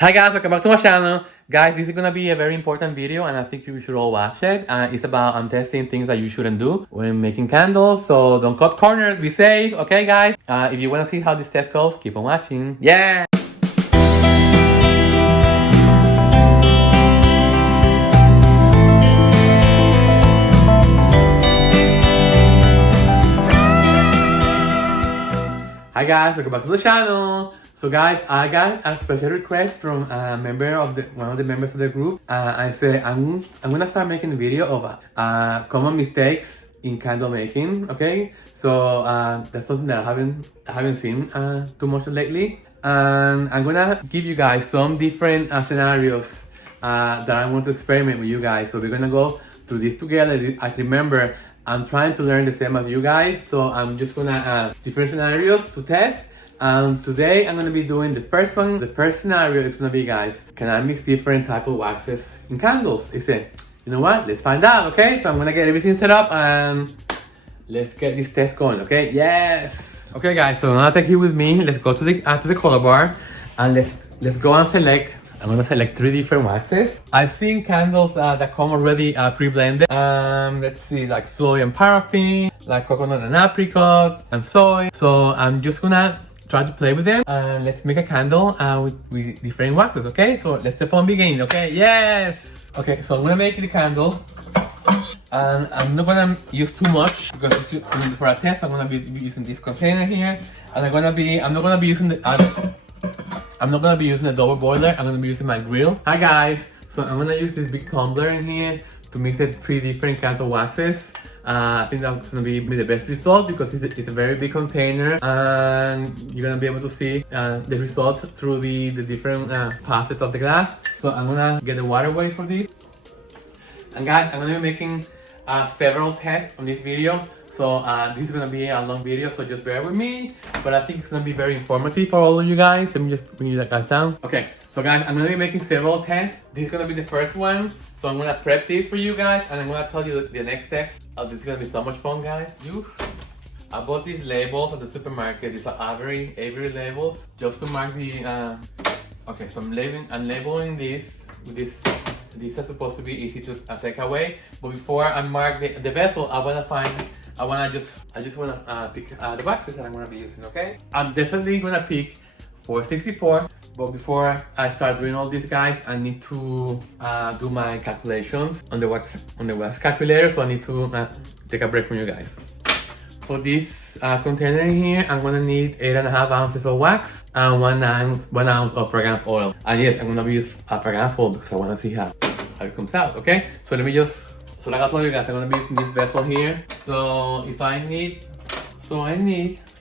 Hi guys, welcome back to my channel. Guys, this is gonna be a very important video and I think you should all watch it. It's about testing things that you shouldn't do when making candles. So don't cut corners, be safe, okay guys? If you wanna see how this test goes, keep on watching. Yeah! Hi guys, welcome back to the channel. So guys, I got a special request from a member of one of the members of the group. I said I'm gonna start making a video of common mistakes in candle making. Okay, so that's something that I haven't seen too much lately, and I'm gonna give you guys some different scenarios that I want to experiment with you guys. So we're gonna go through this together. I remember I'm trying to learn the same as you guys, so I'm just gonna different scenarios to test. Today I'm gonna be doing the first one. The first scenario is gonna be, guys, can I mix different type of waxes in candles? I said, you know what? Let's find out. Okay, so I'm gonna get everything set up and let's get this test going. Okay, yes. Okay, guys. So I'm gonna take you with me. Let's go to the color bar and let's go and select. I'm gonna select 3 different waxes. I've seen candles that come already pre-blended. Let's see, like soy and paraffin, like coconut and apricot, and soy. So I'm just gonna try to play with them and let's make a candle with different waxes. Okay, so let's step on begin. Okay, yes. Okay, so I'm gonna make the candle. And I'm not gonna use too much because for a test I'm gonna be using this container here, and I'm not gonna be using the double boiler. I'm gonna be using my grill. Hi guys, so I'm gonna use this big tumbler in here to mix the 3 different kinds of waxes. I think that's gonna be the best result because it's a very big container and you're gonna be able to see the result through the different facets of the glass. So I'm gonna get the water away for this. And guys, I'm gonna be making several tests on this video. So this is gonna be a long video, so just bear with me. But I think it's gonna be very informative for all of you guys. Let me just bring you that guys down. Okay, so guys, I'm gonna be making several tests. This is gonna be the first one. So I'm gonna prep this for you guys and I'm gonna tell you the next steps. This is gonna be so much fun, guys. I bought these labels at the supermarket. These are Avery labels, just to mark the okay, so I'm labeling this with this. These are supposed to be easy to take away. But before I mark the vessel, I just wanna pick the waxes that I'm gonna be using. Okay, I'm definitely gonna pick 464. But before I start doing all this, guys, I need to do my calculations on the wax calculator. So I need to take a break from you guys. For this container in here, I'm gonna need 8.5 ounces of wax and 1 ounce of fragrance oil. And yes, I'm gonna use fragrance oil because I wanna see how it comes out. Okay, so let me just, so like I told you guys, I'm gonna be using this vessel here. So I need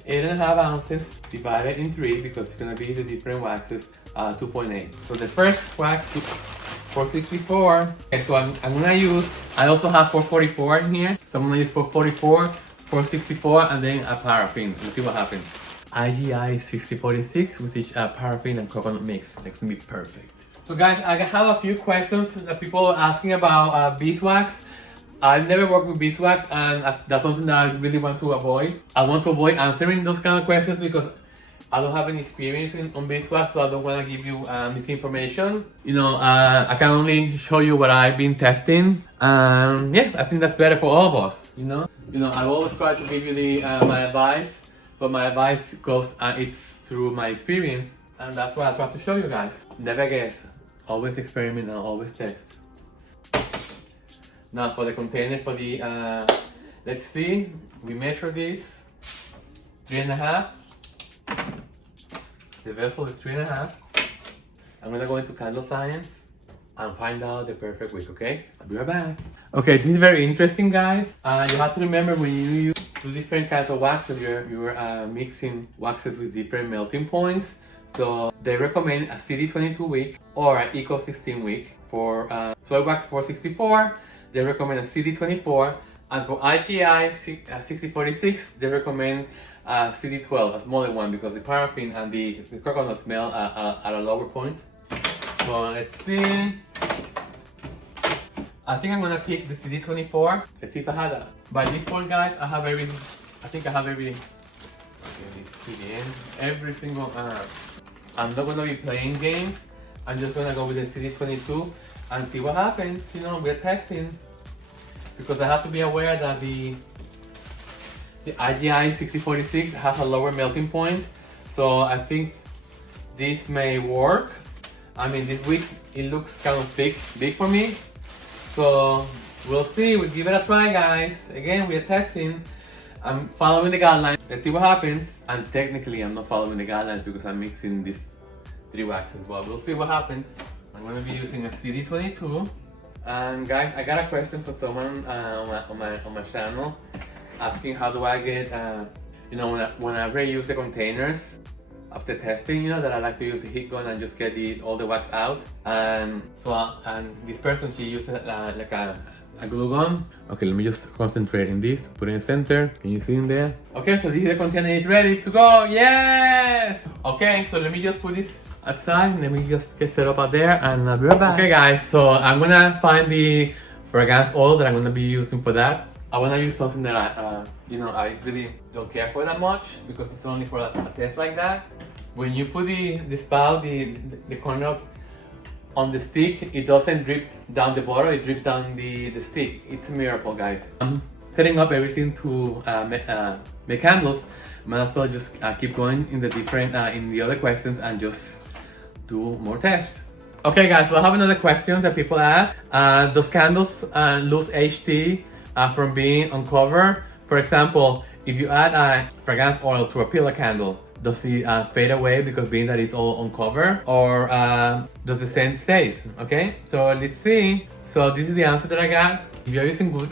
8.5 ounces divided in 3 because it's gonna be the different waxes, 2.8. So the first wax, 464. Okay, so I'm gonna use, I also have 444 in here. So I'm gonna use 444, 464, and then a paraffin. Let's see what happens. IGI 6046 with each paraffin and coconut mix. That's gonna be perfect. So guys, I have a few questions that people are asking about beeswax. I've never worked with beeswax and that's something that I really want to avoid. I want to avoid answering those kind of questions because I don't have any experience on beeswax, so I don't want to give you misinformation. You know, I can only show you what I've been testing. Yeah, I think that's better for all of us. You know, I always try to give you my advice, but my advice goes it's through my experience, and that's what I try to show you guys. Never guess, always experiment and always test. Now for the container, for the let's see, we measure this 3.5. The vessel is 3.5. I'm gonna go into candle science and find out the perfect wick. Okay, I'll be right back. Okay, this is very interesting, guys. You have to remember when you use 2 different kinds of waxes, you're mixing waxes with different melting points. So they recommend a CD22 wick or an Eco 16 wick. For soy wax 464, they recommend a CD24, and for IGI 6046, they recommend CD12, a smaller one, because the paraffin and the coconut smell at a lower point. So let's see. I think I'm gonna pick the CD24. Let's see if I had that. By this point, guys, I have everything. I think I have everything. Okay, this is the end. Every single. I'm not gonna be playing games. I'm just gonna go with the CD22 and see what happens. You know, we're testing because I have to be aware that the IGI 6046 has a lower melting point, so I think this may work. I mean, this Wick, it looks kind of big for me, so we'll see. We'll give it a try, guys. Again, we are testing. I'm following the guidelines. Let's see what happens. And technically, I'm not following the guidelines because I'm mixing these 3 waxes. But we'll see what happens. I'm going to be using a CD22. And guys, I got a question for someone on my channel, asking how do I get, you know, whenever I use the containers after testing, you know, that I like to use a heat gun and just get all the wax out. And so, and this person, she uses like a glue gun. Okay, let me just concentrate in this, put it in the center. Can you see in there? Okay, so this the container is ready to go. Yes! Okay, so let me just put this outside. Let me just get set up out there and I'll be right back. Okay guys, so I'm gonna find the fragrance oil that I'm gonna be using for that. I wanna use something that I, you know, I really don't care for that much because it's only for a test like that. When you put the spout, the corner on the stick, it doesn't drip down the bottle, it drips down the stick. It's a miracle, guys. I'm setting up everything to make candles. Might as well just keep going in the different, in the other questions and just do more tests. Okay guys, so I have another question that people ask. Does candles lose HT from being uncovered? For example, if you add fragrance oil to a pillar candle, does it fade away because being that it's all uncovered, or does the scent stays? Okay, so let's see. So this is the answer that I got. If you're using good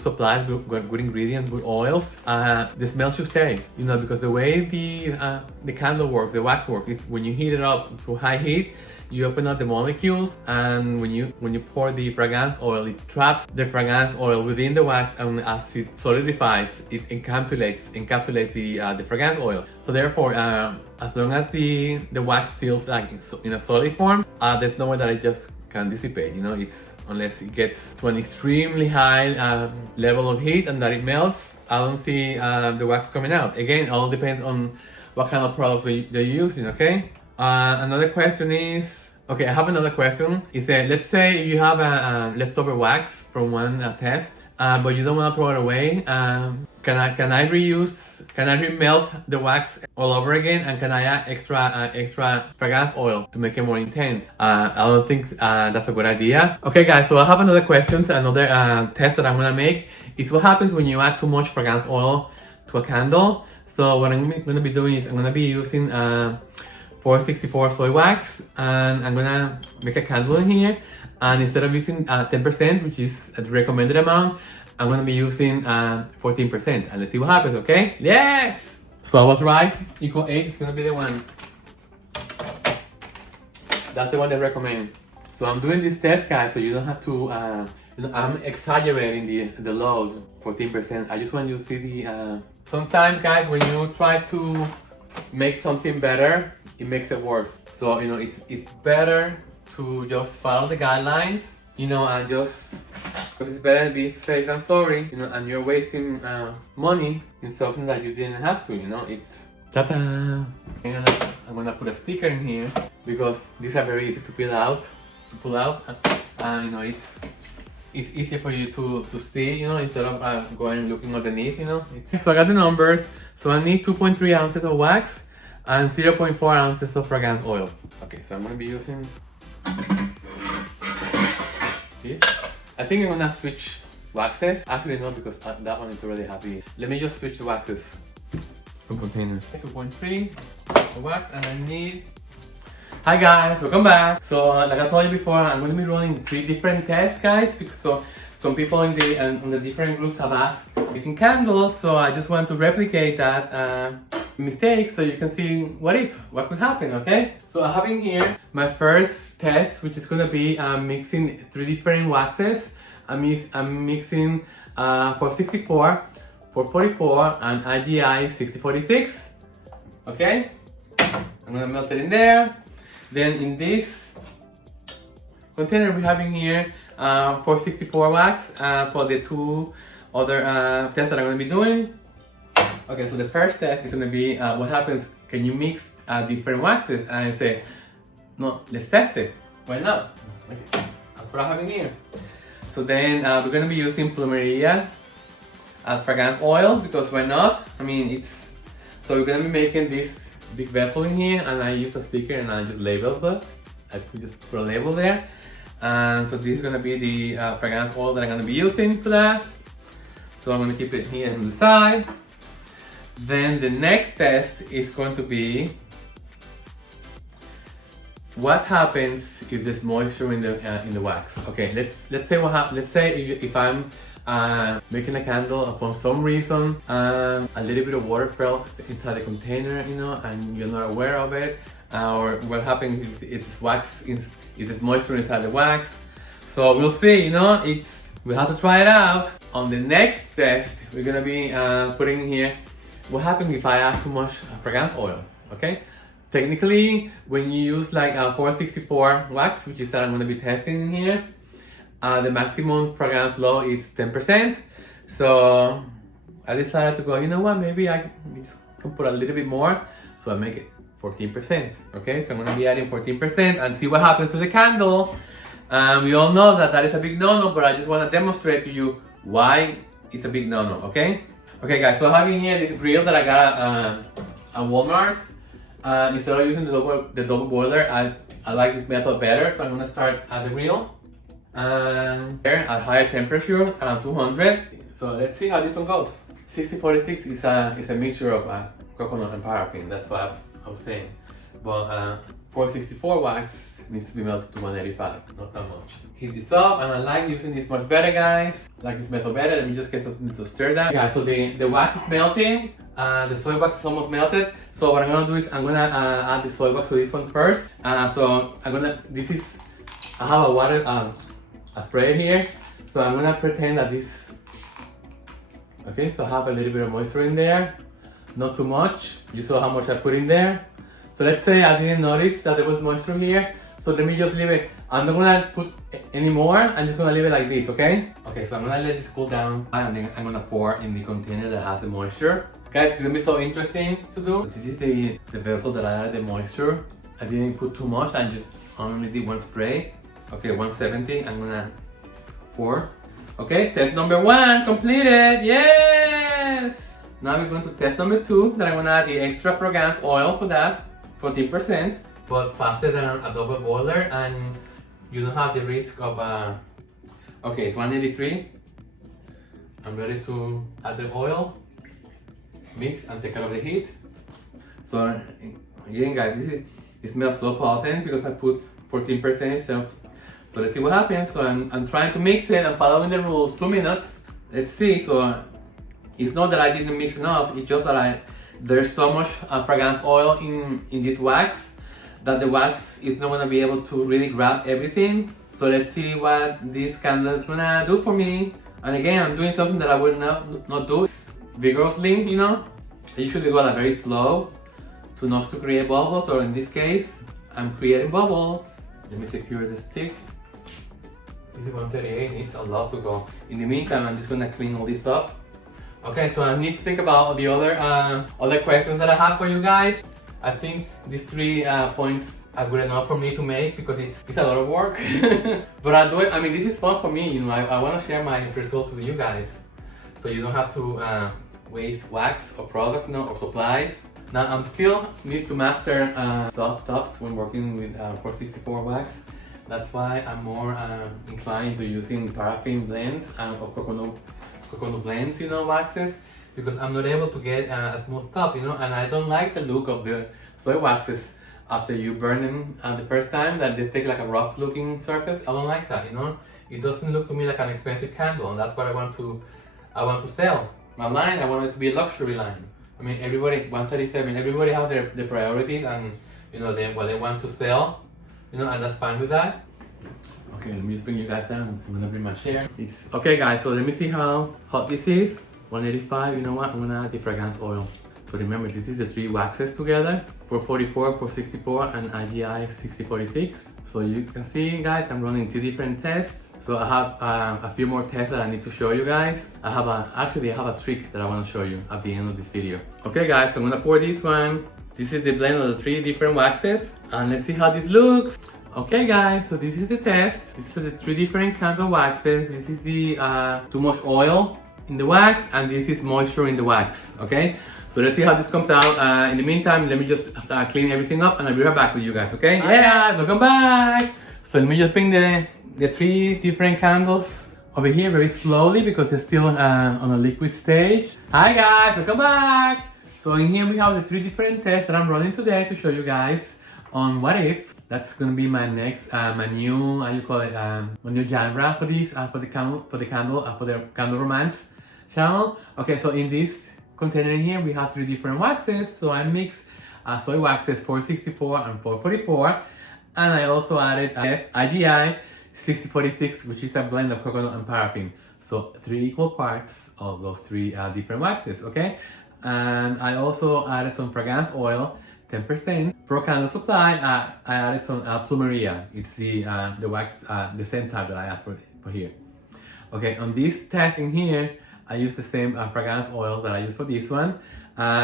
supplies, good ingredients, good oils, the smell should stay. You know, because the way the candle works, the wax works, is when you heat it up to high heat, you open up the molecules, and when you pour the fragrance oil, it traps the fragrance oil within the wax, and as it solidifies, it encapsulates the fragrance oil. So therefore, as long as the wax still like in a solid form, there's no way that it just can dissipate. You know, it's unless it gets to an extremely high level of heat and that it melts, I don't see the wax coming out. Again, it all depends on what kind of products they're using. Okay. Another question is, okay, I have another question. Is that, let's say you have a leftover wax from one test, but you don't want to throw it away. Can I remelt the wax all over again, and can I add extra fragrance oil to make it more intense? I don't think that's a good idea. Okay guys, so I have another question, another test that I'm gonna make. Is what happens when you add too much fragrance oil to a candle. So what I'm gonna be doing is I'm gonna be using 464 soy wax, and I'm gonna make a candle in here, and instead of using 10%, which is the recommended amount, I'm gonna be using 14%, and let's see what happens. Okay, yes, so I was right. Equal 8 is gonna be the one. That's the one they recommend. So I'm doing this test, guys, so you don't have to, you know, I'm exaggerating the load, 14%. I just want you to see the, sometimes guys, when you try to make something better, it makes it worse. So, you know, it's better to just follow the guidelines, you know, and just, because it's better to be safe than sorry, you know, and you're wasting money in something that you didn't have to, you know. It's ta-da! I'm gonna put a sticker in here because these are very easy to pull out, you know, it's easier for you to see, you know, instead of going looking underneath, you know. So I got the numbers. So I need 2.3 ounces of wax and 0.4 ounces of fragrance oil. Okay, so I'm gonna be using this. I think I'm gonna switch waxes. Actually no, because that one is already heavy. Let me just switch the waxes from containers. 2.3 wax, and I need... Hi guys, welcome back. So like I told you before, I'm going to be running 3 different tests, guys, because so some people in the different groups have asked making candles, so I just want to replicate that mistake so you can see what could happen. Okay, so I have in here my first test, which is going to be mixing 3 different waxes. I'm mixing 464, 444, and IGI 6046. Okay, I'm going to melt it in there. Then in this container we have in here 464 wax for the 2 other tests that I'm going to be doing. Okay, so the first test is going to be what happens, can you mix different waxes? And I say no, let's test it. Why not? Okay, that's what I have in here. So then we're gonna be using Plumeria as fragrance oil, because why not? I mean, so we're gonna be making this big vessel in here, and I use a sticker and I just labeled it. I just put a label there. And so this is gonna be the fragrance oil that I'm gonna be using for that. So I'm gonna keep it here on the side. Then the next test is going to be what happens if there's moisture in the wax. Okay, let's say what happens. Let's say if I'm making a candle, for some reason a little bit of water fell inside the container, you know, and you're not aware of it, or what happens is there's moisture inside the wax. So we'll see, you know, we have to try it out. On the next test, we're gonna be putting in here what happens if I add too much fragrance oil. Okay, technically when you use like 464 wax, which is that I'm gonna be testing in here, the maximum fragrance load is 10%. So I decided to go, you know what, maybe I just can put a little bit more, so I make it 14%. Okay, so I'm gonna be adding 14% and see what happens to the candle. We all know that is a big no-no, but I just want to demonstrate to you why it's a big no-no. Okay, guys, so I have in here this grill that I got at Walmart. Instead of using the double boiler, I like this method better, so I'm gonna start at the grill and at higher temperature, around 200. So let's see how this one goes. 6046 is a mixture of coconut and paraffin. That's what I was saying. But 464 wax needs to be melted to 185, not that much. Heat this up, and I like using this much better, guys. I like this method better. Let me just get something to stir that. Yeah, so the wax is melting. The soy wax is almost melted. So what I'm gonna do is I'm gonna add the soy wax to this one first. So I have a water a sprayer here. So I'm gonna pretend that this. Okay, so I have a little bit of moisture in there. Not too much. You saw how much I put in there. So let's say I didn't notice that there was moisture here. So let me just leave it. I'm not gonna put any more. I'm just gonna leave it like this, okay? Okay, so I'm gonna let this cool down, and then I'm gonna pour in the container that has the moisture. Guys, it's gonna be so interesting to do. This is the vessel that I added the moisture. I didn't put too much. I just only did one spray. Okay, 170. I'm gonna pour. Okay, test number 1 completed. Yes! Now we're going to test number 2, that I'm gonna add the extra fragrance oil for that, 14%, but faster than a double boiler, and you don't have the risk of okay, it's 183. I'm ready to add the oil, mix and take care of the heat. So again, guys, it smells so potent because I put 14%. So let's see what happens. So I'm trying to mix it and following the rules. 2 minutes. Let's see. So it's not that I didn't mix enough. It's just that there's so much fragrance oil in this wax that the wax is not gonna be able to really grab everything. So let's see what this candle is gonna do for me. And again, I'm doing something that I would not do vigorously. You know, I usually go like very slow to create bubbles. Or in this case, I'm creating bubbles. Let me secure the stick. This is 138, needs a lot to go. In the meantime, I'm just gonna clean all this up. Okay, so I need to think about the other questions that I have for you guys. I think these 3 points are good enough for me to make because it's a lot of work. But I do it. I mean, this is fun for me. You know, I want to share my results with you guys, so you don't have to waste wax or product, or supplies. Now I'm still need to master soft tops when working with 464 wax. That's why I'm more inclined to using paraffin blends or coconut blends, waxes, because I'm not able to get a smooth top, and I don't like the look of the soy waxes after you burn them the first time, that they take like a rough looking surface. I don't like that, It doesn't look to me like an expensive candle, and that's what I want to sell. My line, I want it to be a luxury line. I mean, everybody, 137, everybody has their priorities and, what they want to sell, and that's fine with that. Okay, let me just bring you guys down. I'm gonna bring my chair. Okay guys, so let me see how hot this is. 185, you know what? I'm gonna add the fragrance oil. So remember, this is the 3 waxes together. 444, 464, and IGI 6046. So you can see, guys, I'm running 2 different tests. So I have a few more tests that I need to show you guys. I have a trick that I want to show you at the end of this video. Okay guys, so I'm gonna pour this one. this is the blend of the 3 different waxes. And let's see how this looks. Okay guys, so this is the test. This is the 3 different kinds of waxes. This is the too much oil in the wax, and this is moisture in the wax, okay? So let's see how this comes out. In the meantime, let me just start cleaning everything up and I'll be right back with you guys, okay? Yeah, welcome back! So let me just bring the 3 different candles over here very slowly because they're still on a liquid stage. Hi guys, welcome back! So in here we have the 3 different tests that I'm running today to show you guys on what if. That's gonna be my next, my new, how you call it, my new genre for these, for the Candle Romance channel. Okay, so in this container here we have 3 different waxes. So I mixed soy waxes 464 and 444, and I also added IGI 6046, which is a blend of coconut and paraffin. So 3 equal parts of those 3 different waxes, okay? And I also added some fragrance oil, 10%. Per candle supply, I added some plumeria. It's the wax, the same type that I asked for here. Okay, on this test in here, I use the same fragrance oil that I used for this one.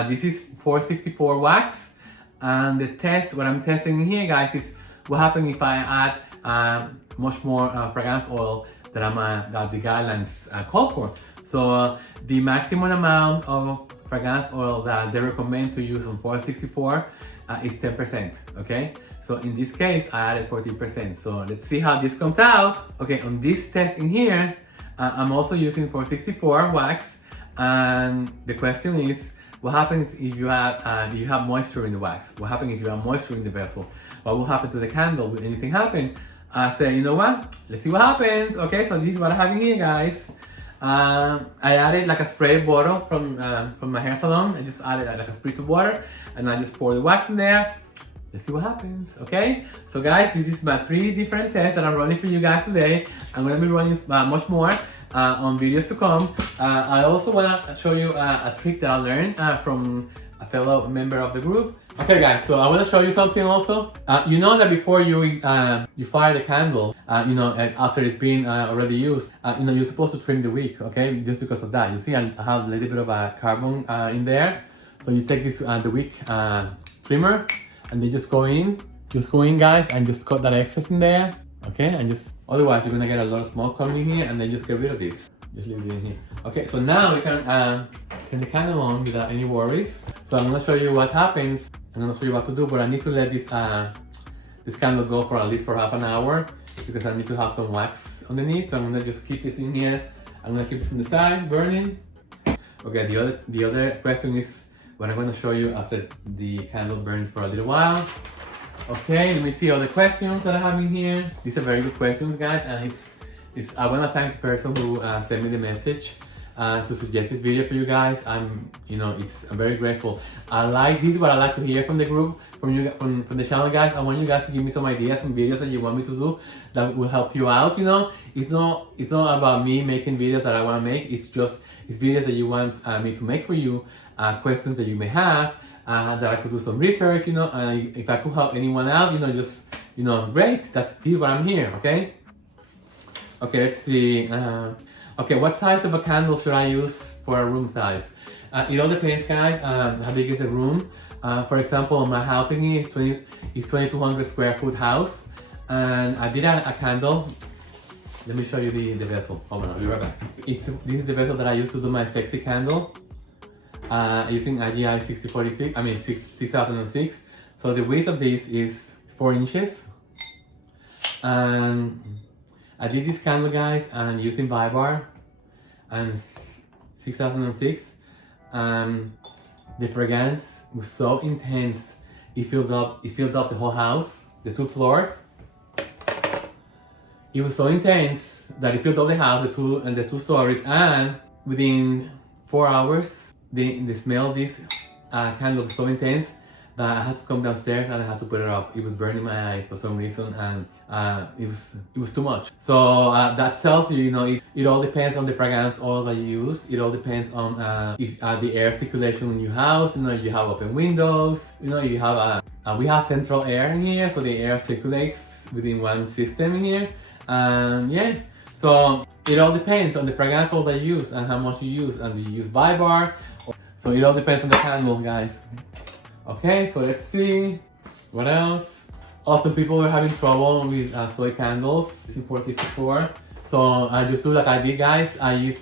This is 464 wax, and the test, what I'm testing in here, guys, is what happens if I add much more fragrance oil that the guidelines call for. So the maximum amount of fragrance oil that they recommend to use on 464 is 10%, okay? So in this case, I added 14%. So let's see how this comes out. Okay, on this test in here, I'm also using 464 wax, and the question is, what happens if you have moisture in the wax? What happens if you have moisture in the vessel? What will happen to the candle? Will anything happen? I say, you know what? Let's see what happens. Okay, so this is what I have in here, guys. I added like a spray bottle from my hair salon. I just added like a spritz of water, and I just pour the wax in there. Let's see what happens, okay? So guys, this is my 3 different tests that I'm running for you guys today. I'm gonna be running much more on videos to come. I also wanna show you a trick that I learned from a fellow member of the group. Okay guys, so I want to show you something also. You know that before you fire the candle, after it's been already used, you're supposed to trim the wick, okay? Just because of that. You see I have a little bit of a carbon in there. So you take this the wick trimmer, and then just go in guys, and just cut that excess in there, okay? And just, otherwise you're gonna get a lot of smoke coming in here, and then just get rid of this. Just leave it in here. Okay, so now we can turn the candle on without any worries. So I'm gonna show you what happens. I'm gonna show you what to do, but I need to let this candle go for at least for half an hour because I need to have some wax underneath. So I'm gonna just keep this in here. I'm gonna keep this on the side, burning. Okay, the other question is what I'm gonna show you after the candle burns for a little while. Okay, let me see all the questions that I have in here. These are very good questions, guys, and I want to thank the person who sent me the message to suggest this video for you guys. I'm very grateful. This is what I like to hear from the group, from the channel, guys. I want you guys to give me some ideas, some videos that you want me to do that will help you out. It's not about me making videos that I want to make. It's videos that you want me to make for you, questions that you may have, that I could do some research. And if I could help anyone out, great. This is why I'm here. Okay. Okay, let's see. Okay, what size of a candle should I use for a room size? It all depends, guys, how big is the room. For example, my house in here is 2,200 square foot house, and I did a candle. Let me show you the vessel. Hold on, I'll be right back. This is the vessel that I used to do my sexy candle, using IGI 6006. So the width of this is 4 inches, and I did this candle, guys, and using Vibar and 6006. The fragrance was so intense, it filled up the whole house, the 2 floors. It was so intense that it filled up the house, the two stories, and within 4 hours, the smell of this candle was so intense that I had to come downstairs and I had to put it off. It was burning my eyes for some reason, and it was too much. So that tells you, it all depends on the fragrance oil that you use. It all depends on if the air circulation in your house. You have open windows. You have we have central air in here, so the air circulates within one system in here. Yeah. So it all depends on the fragrance oil that you use and how much you use, and do you use Vibar? So it all depends on the candle, guys. Okay, so let's see what else. Also, people were having trouble with soy candles. 6464. So just do like I did, guys.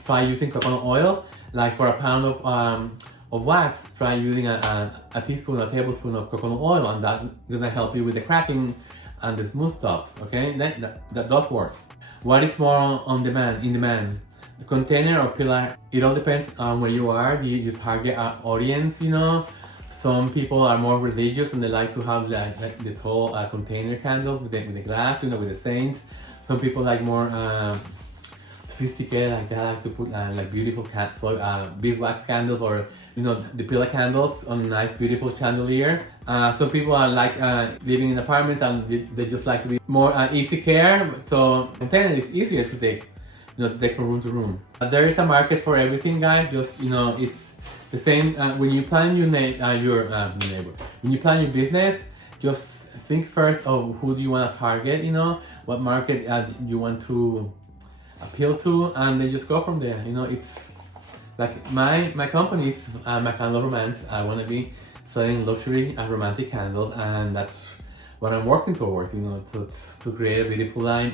Try using coconut oil. Like for a pound of wax, try using a teaspoon, a tablespoon of coconut oil, and that's gonna help you with the cracking and the smooth tops. Okay, that does work. What is more on demand? In demand, the container or pillar. It all depends on where you are. You target audience. You know, some people are more religious and they like to have like the tall container candles with the glass. You know, with the saints. Some people like more sophisticated, like they like to put like beautiful beeswax candles, or you know, the pillar candles on a nice beautiful chandelier. Some people are like living in apartments and they just like to be more easy care. So container is easier to take, you know, to take from room to room. There is a market for everything, guys. Just, you know, it's the same when you plan your neighbor. When you plan your business, just think first of who do you want to target. You know, what market you want to appeal to, and then just go from there. You know, it's like my company is my Candle Romance. I want to be selling luxury and romantic candles, and that's what I'm working towards. You know, to create a beautiful line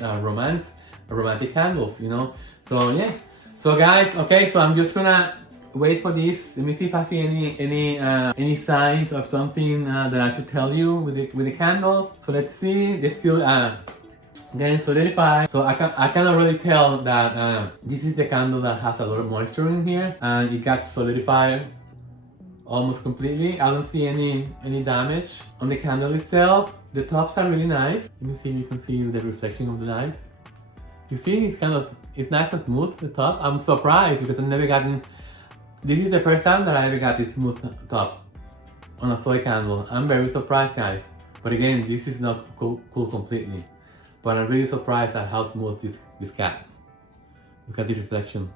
romantic candles. You know, so yeah. So guys, okay. So I'm just gonna wait for this. Let me see if I see any signs of something that I should tell you with the candles. So let's see. They're still getting solidified. So I can already tell that this is the candle that has a lot of moisture in here, and it got solidified almost completely. I don't see any damage on the candle itself. The tops are really nice. Let me see if you can see the reflection of the light. You see, it's nice and smooth, the top. I'm surprised because I've never gotten. This is the first time that I ever got this smooth top on a soy candle. I'm very surprised, guys. But again, this is not cool completely. But I'm really surprised at how smooth this cat. Look at the reflection.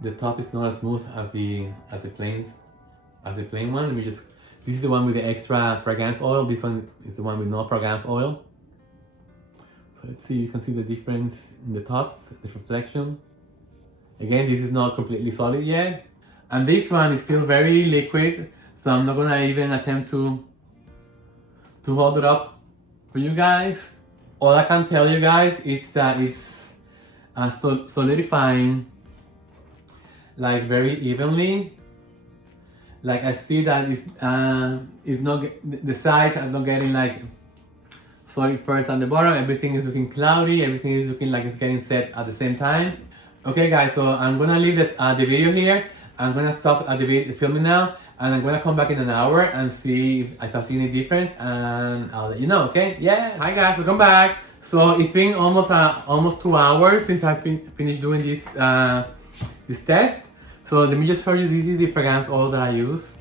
The top is not as smooth as the plain one. Let me just. This is the one with the extra fragrance oil. This one is the one with no fragrance oil. So let's see. You can see the difference in the tops, the reflection. Again, this is not completely solid yet, and this one is still very liquid. So I'm not gonna even attempt to hold it up for you guys. All I can tell you guys is that it's solidifying like very evenly. Like I see that it's not, the sides are not getting like solid first on the bottom. Everything is looking cloudy. Everything is looking like it's getting set at the same time. Okay guys, so I'm gonna leave the video here. I'm gonna stop the filming now, and I'm gonna come back in an hour and see if I see any difference, and I'll let you know. Okay? Yes. Hi guys, welcome back. So it's been almost 2 hours since I finished doing this test. So let me just show you. This is the fragrance oil that I use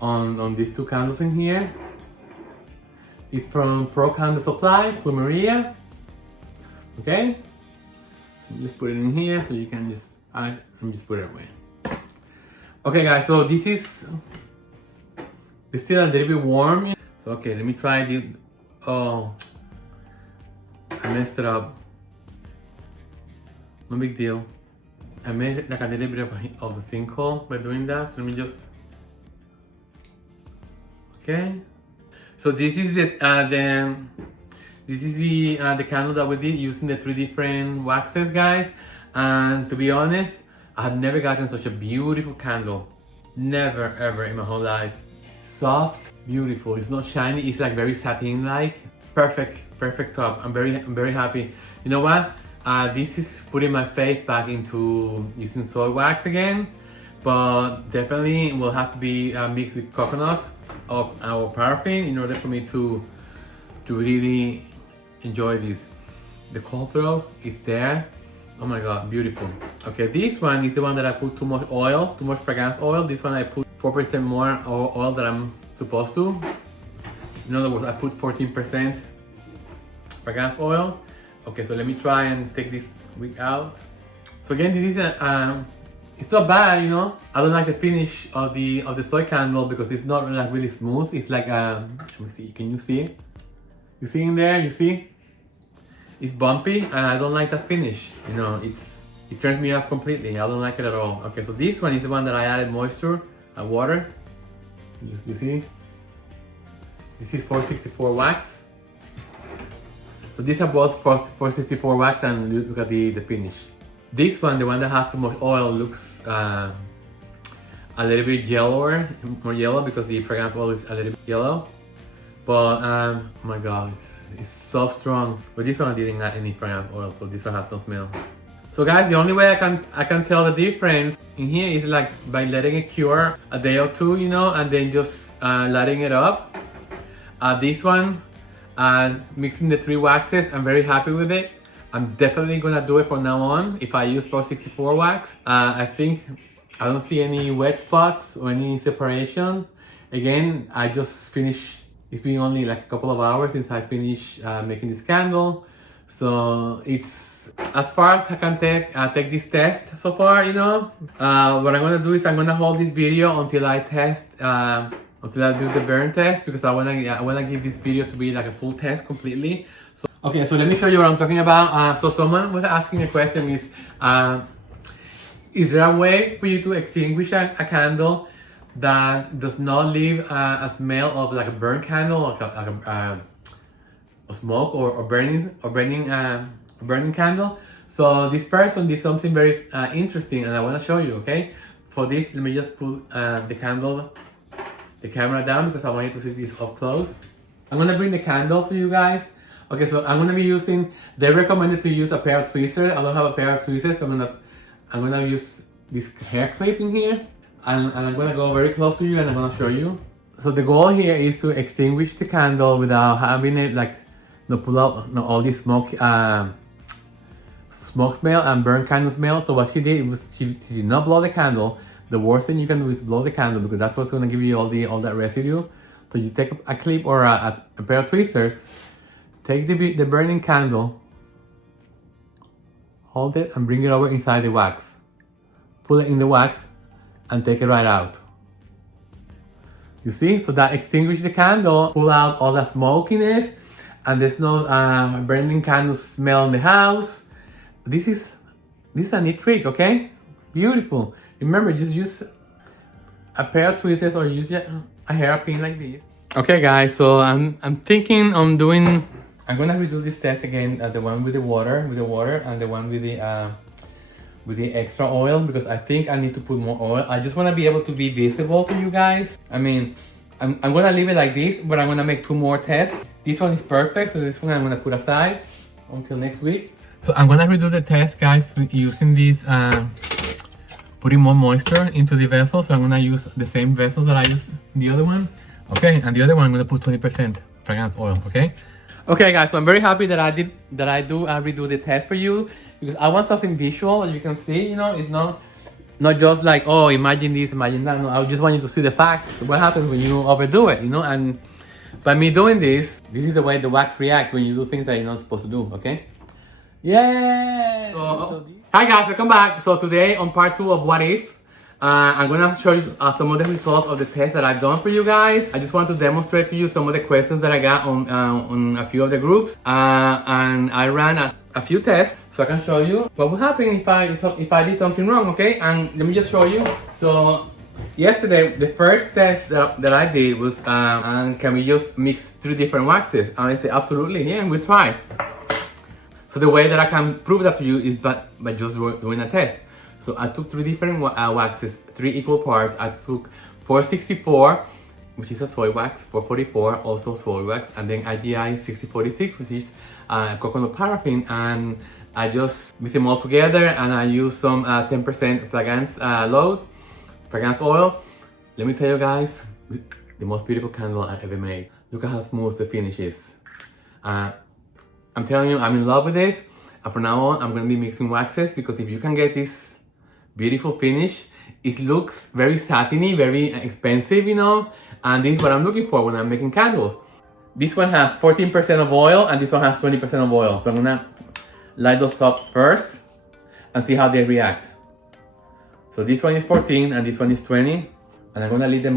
on these two candles in here. It's from Pro Candle Supply, Plumeria. Okay? So just put it in here so you can just put it away. Okay guys, so this is still a little bit warm. So okay, let me try this. Oh, I messed it up. No big deal. I made like a little bit of a sinkhole by doing that. So let me just. Okay. So this is the candle that we did using the 3 different waxes, guys. And to be honest, I've never gotten such a beautiful candle. Never ever in my whole life. Soft, beautiful. It's not shiny. It's like very satin-like. Perfect top. I'm very happy. You know what? This is putting my faith back into using soy wax again. But definitely will have to be mixed with coconut or paraffin in order for me to really enjoy this. The cold throw is there. Oh my god, beautiful. Okay, this one is the one that I put too much oil, too much fragrance oil. This one I put 4% more oil than I'm supposed to. In other words, I put 14% fragrance oil. Okay, so let me try and take this wick out. So again, this is it's not bad, you know. I don't like the finish of the soy candle because it's not like really smooth. It's like let me see. Can you see it? You see in there? You see? It's bumpy, and I don't like that finish. You know, it turns me off completely. I don't like it at all. Okay, so this one is the one that I added moisture and water. You see? This is 464 wax. So these are both 464 wax, and look at the finish. This one, the one that has too much oil, looks a little bit yellower, more yellow because the fragrance oil is a little bit yellow. But oh my god, it's so strong. But this one I didn't add any fragrance oil, so this one has no smell. So guys, the only way I can tell the difference in here is like by letting it cure a day or two, you know, and then just lighting it up. This one, mixing the 3 waxes, I'm very happy with it. I'm definitely gonna do it from now on if I use 464 wax. I think I don't see any wet spots or any separation. Again, I just finished, it's been only like a couple of hours since I finished making this candle. So it's as far as I can take this test so far, you know. What I'm gonna do is I'm gonna hold this video until I test, until I do the burn test, because I wanna give this video to be like a full test completely. So, okay, so let me show you what I'm talking about. So someone was asking a question is there a way for you to extinguish a candle that does not leave a smell of like a burnt candle, like a smoke or burning candle? So this person did something very interesting, and I want to show you. Okay, for this, let me just put the camera down because I want you to see this up close. I'm gonna bring the candle for you guys. Okay, so I'm gonna be using. They recommended to use a pair of tweezers. I don't have a pair of tweezers, so I'm gonna use this hair clip in here, and I'm gonna go very close to you, and I'm gonna show you. So the goal here is to extinguish the candle without having it like pull out all this smoke smell and burnt candle smell. So what she did was she did not blow the candle. The worst thing you can do is blow the candle because that's what's gonna give you all that residue. So you take a clip or a pair of tweezers, take the burning candle, hold it and bring it over inside the wax. Pull it in the wax and take it right out. You see? So that extinguishes the candle, pull out all the smokiness, and there's no burning candle smell in the house. This is a neat trick, okay? Beautiful. Remember, just use a pair of tweezers or use a hairpin like this. Okay guys, so I'm thinking on doing, I'm gonna redo this test again, the one with the water, and the one with the extra oil, because I think I need to put more oil. I just want to be able to be visible to you guys. I mean, I'm gonna leave it like this, but I'm gonna make 2 more tests. This one is perfect, so this one I'm gonna put aside until next week. So I'm gonna redo the test, guys, using these, putting more moisture into the vessel. So I'm gonna use the same vessels that I used the other ones. Okay, and the other one I'm gonna put 20% fragrance oil. Okay guys, so I'm very happy that I redo the test for you, because I want something visual, as you can see, you know. It's not just like, oh, imagine this, imagine that. No, I just want you to see the facts, what happens when you overdo it, you know. And by me doing this is the way the wax reacts when you do things that you're not supposed to do. Okay, yeah. Hi guys, welcome back. So today on part 2 of What If, I'm gonna show you some of the results of the test that I've done for you guys. I just want to demonstrate to you some of the questions that I got on a few of the groups, and I ran a few tests so I can show you what would happen if I did something wrong. Okay, and let me just show you. So yesterday, the first test that I did was, can we just mix 3 different waxes? And I said absolutely, yeah, and we try. So the way that I can prove that to you is by just doing a test. So I took 3 different waxes, 3 equal parts. I took 464, which is a soy wax, 444, also soy wax, and then IGI 6046, which is coconut paraffin, and I just mix them all together, and I use some 10% fragrance fragrance oil. Let me tell you guys, the most beautiful candle I ever made. Look at how smooth the finish is. I'm telling you, I'm in love with this, and from now on, I'm gonna be mixing waxes, because if you can get this beautiful finish, it looks very satiny, very expensive, you know, and this is what I'm looking for when I'm making candles. This one has 14% of oil, and this one has 20% of oil. So I'm gonna light those up first and see how they react. So this one is 14 and this one is 20, and I'm gonna leave them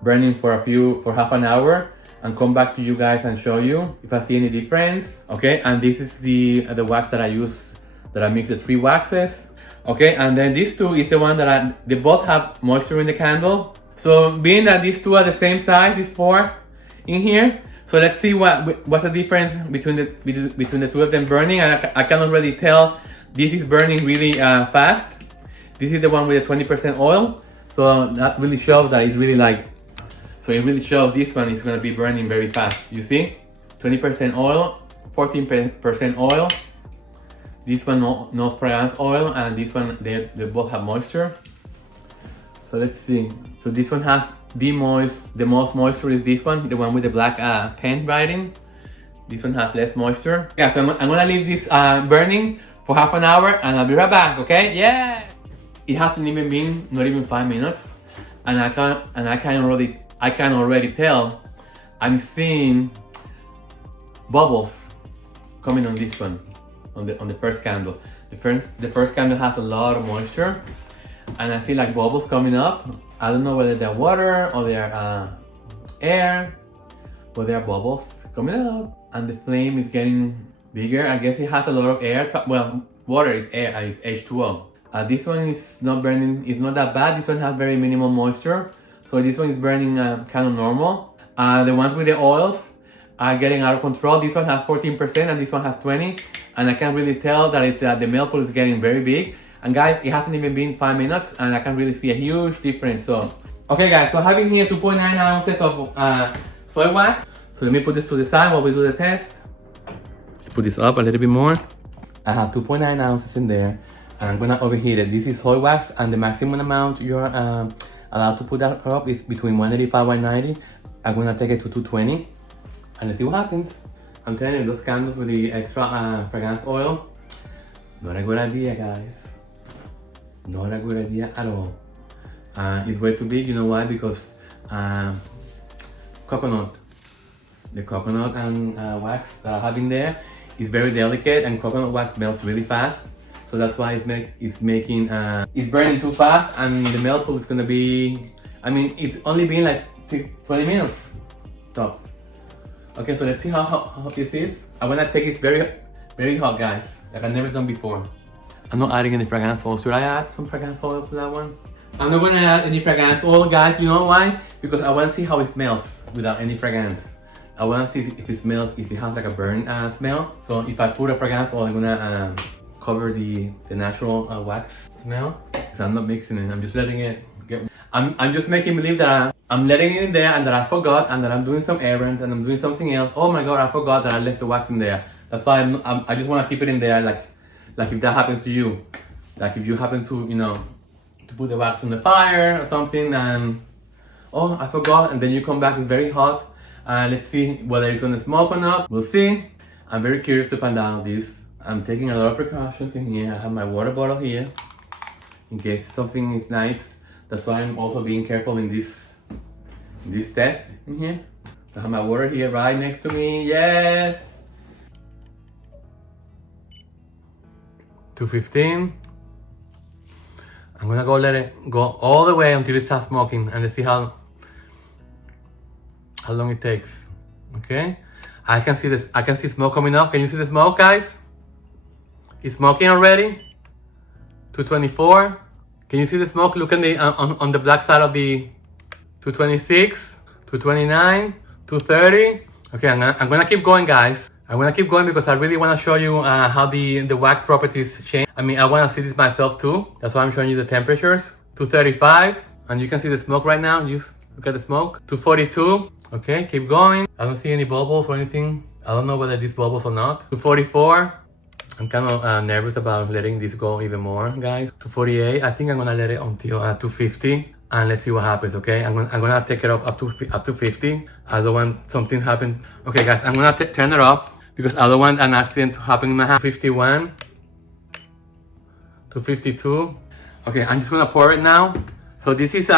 burning for half an hour, and come back to you guys and show you if I see any difference. Okay, and this is the wax that I use, that I mixed the 3 waxes. Okay, and then these 2 is the one that they both have moisture in the candle. So being that these 2 are the same size, these 4, in here. So let's see what's the difference between the two of them burning. I can already tell this is burning really fast. This is the one with the 20% oil. So that really shows that it's really like, so it really shows this one is gonna be burning very fast. You see? 20% oil, 14% oil. This one no fragrance oil, and this one they both have moisture. So let's see. So this one has the most moisture is this one, the one with the black paint writing. This one has less moisture. Yeah, so I'm gonna leave this burning for half an hour, and I'll be right back. Okay? Yeah. It hasn't even been not even 5 minutes, and I can already tell. I'm seeing bubbles coming on this one, on the first candle. The first candle has a lot of moisture, and I see like bubbles coming up. I don't know whether they're water or they're air, but there are bubbles coming up, and the flame is getting bigger. I guess it has a lot of air. Well, water is air, it's H2O. This one is not burning. It's not that bad. This one has very minimal moisture, so this one is burning kind of normal. The ones with the oils are getting out of control. This one has 14% and this one has 20%, and I can really tell that it's the male pool is getting very big. And guys, it hasn't even been 5 minutes, and I can really see a huge difference. So, okay guys, so having here 2.9 ounces of soy wax. So let me put this to the side while we do the test. Just put this up a little bit more. I have 2.9 ounces in there, and I'm gonna overheat it. This is soy wax, and the maximum amount you're allowed to put that up is between 185 and 190. I'm gonna take it to 220, and let's see what happens. I'm telling you, those candles with the extra fragrance oil, not a good idea, guys. Not a good idea at all. It's way too big. You know why? Because coconut, the coconut and wax that I have in there is very delicate, and coconut wax melts really fast. So that's why it's burning too fast, and the melt pool is gonna be. I mean, it's only been like 20 minutes tops. Okay, so let's see how hot this is. I wanna take it very hot, guys, like I've never done before. I'm not adding any fragrance oil. Should I add some fragrance oil to that one? I'm not gonna add any fragrance oil, guys. You know why? Because I wanna see how it smells without any fragrance. I wanna see if it smells, if it has like a burn smell. So if I put a fragrance oil, I'm gonna cover the natural wax smell. So I'm not mixing it. I'm just letting it get. I'm just making believe that I'm letting it in there, and that I forgot, and that I'm doing some errands, and I'm doing something else. Oh my god, I forgot that I left the wax in there. That's why I just wanna keep it in there, like if that happens to you, like if you happen to, you know, to put the wax on the fire or something, and oh, I forgot, and then you come back, it's very hot. Let's see whether it's gonna smoke or not. We'll see. I'm very curious to find out this. I'm taking a lot of precautions in here. I have my water bottle here in case something ignites. That's why I'm also being careful in this test in here. I have my water here right next to me. Yes. 215. I'm gonna let it go all the way until it starts smoking, and let's see how long it takes. Okay, I can see this. I can see smoke coming up. Can you see the smoke, guys? It's smoking already. 224. Can you see the smoke? Look on the black side of the 226, 229, 230. Okay, I'm gonna keep going, guys. I want to keep going because I really want to show you how the wax properties change. I mean, I want to see this myself too. That's why I'm showing you the temperatures. 235, and you can see the smoke right now. Just look at the smoke. 242. Okay, keep going. I don't see any bubbles or anything. I don't know whether these bubbles or not. 244. I'm kind of nervous about letting this go even more, guys. 248. I think I'm gonna let it until 250. And let's see what happens, okay? I'm gonna take it up to 50. I don't want something happen. Okay, guys, I'm gonna turn it off because I don't want an accident to happen in my house. 51 to 52. Okay, I'm just gonna pour it now. So this is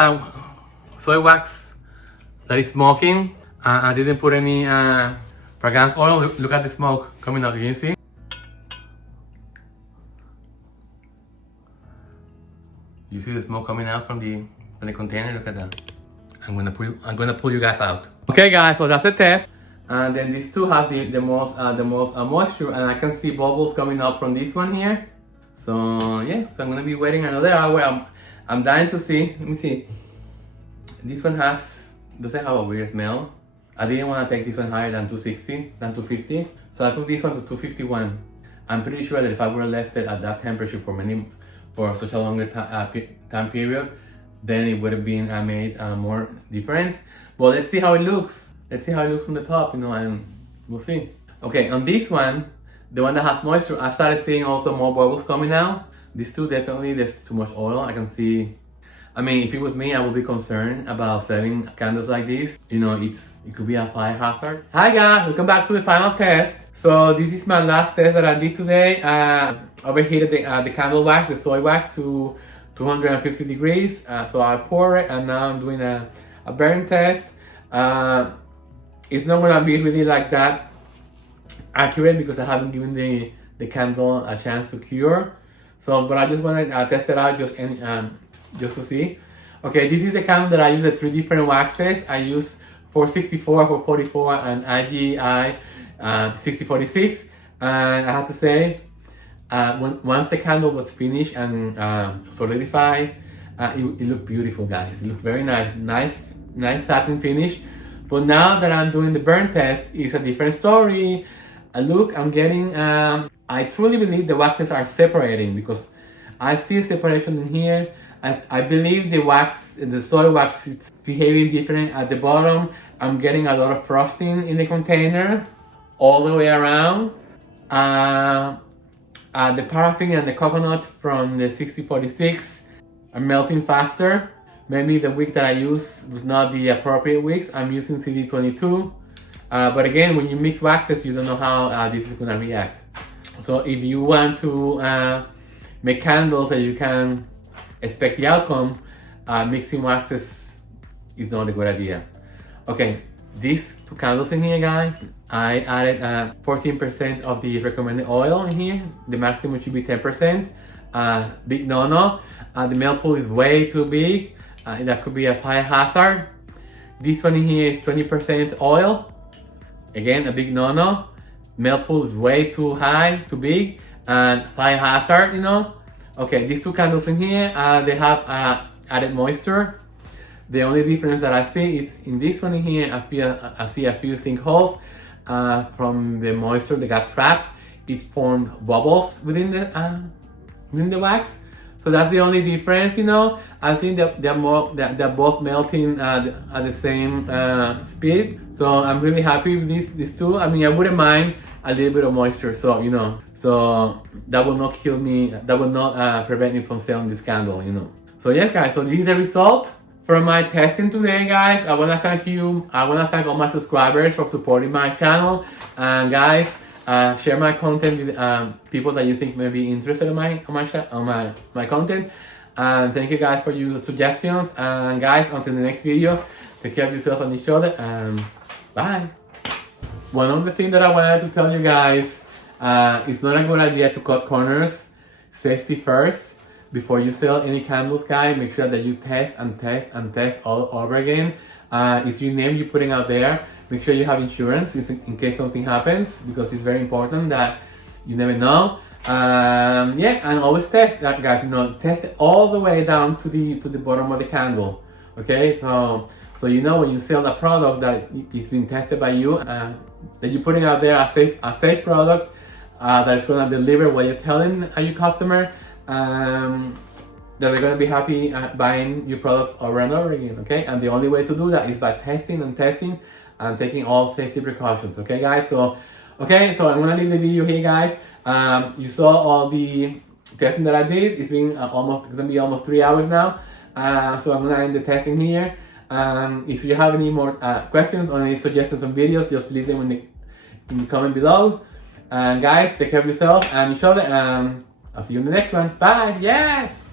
soy wax that is smoking. I didn't put any fragrance oil. Look at the smoke coming out. Can you see? You see the smoke coming out from the container? Look at that. I'm gonna pull you guys out. Okay, guys. So that's a test. And then these two have the most moisture, and I can see bubbles coming up from this one here. So yeah. So I'm gonna be waiting another hour. I'm dying to see. Let me see. This one doesn't have a weird smell. I didn't want to take this one higher than 260, than 250. So I took this one to 251. I'm pretty sure that if I would have left it at that temperature for such a longer time period, then it would have been made more difference. But let's see how it looks. Let's see how it looks from the top, you know, and we'll see. Okay, on this one, the one that has moisture, I started seeing also more bubbles coming out. These two, definitely, there's too much oil. I can see. I mean, if it was me, I would be concerned about selling candles like this. You know, it could be a fire hazard. Hi guys, welcome back to the final test. So this is my last test that I did today. Overheated the candle wax, the soy wax, to 250 degrees. So I pour it, and now I'm doing a burn test. It's not gonna be really like that accurate because I haven't given the candle a chance to cure. So, but I just want to test it out just to see. Okay, this is the candle that I use at 3 different waxes. I use 464, 444, and IGI 6046. And I have to say, once the candle was finished and solidified, it looked beautiful, guys. It looks very nice satin finish. But now that I'm doing the burn test, it's a different story. Look, I'm getting. I truly believe the waxes are separating because I see separation in here. I believe the soy wax, is behaving different at the bottom. I'm getting a lot of frosting in the container all the way around. The paraffin and the coconut from the 6046 are melting faster. Maybe the wick that I used was not the appropriate wicks. I'm using CD22. But again, when you mix waxes, you don't know how this is going to react. So if you want to make candles that you can expect the outcome, mixing waxes is not a good idea. Okay, these 2 candles in here, guys, I added 14% of the recommended oil in here. The maximum should be 10%. Big no-no. The melt pool is way too big. That could be a fire hazard. This one in here is 20% oil. Again, a big no-no. Melt pool is way too high, too big, and fire hazard, you know. Okay, these 2 candles in here, they have added moisture. The only difference that I see is in this one in here, I see a few sinkholes from the moisture that got trapped. It formed bubbles within the wax. So that's the only difference, you know. I think that they're both melting at the same speed. So I'm really happy with these 2. I mean, I wouldn't mind a little bit of moisture, so you know, so that will not kill me. That will not prevent me from selling this candle, you know. So yes, guys. So this is the result from my testing today, guys. I wanna thank you. I wanna thank all my subscribers for supporting my channel, and guys. Share my content with people that you think may be interested in my content. And thank you guys for your suggestions. And guys, until the next video, take care of yourself and each other. And bye. One of the things that I wanted to tell you guys, it's not a good idea to cut corners. Safety first. Before you sell any candles, guys, make sure that you test and test and test all over again. It's your name you're putting out there. Make sure you have insurance in case something happens, because it's very important that you never know. Yeah, and always test that, guys. You know, test it all the way down to the bottom of the candle. Okay, so you know when you sell a product that it's been tested by you, that you're putting out there a safe product that is gonna deliver what you're telling your customer. That they're gonna be happy buying your products over and over again. Okay, and the only way to do that is by testing and testing. And taking all safety precautions, okay guys? So I'm gonna leave the video here, guys. You saw all the testing that I did. It's gonna be almost 3 hours now. So I'm gonna end the testing here. If you have any more questions or any suggestions on videos, just leave them in the comment below. And guys, take care of yourself and each other. I'll see you in the next one. Bye. Yes.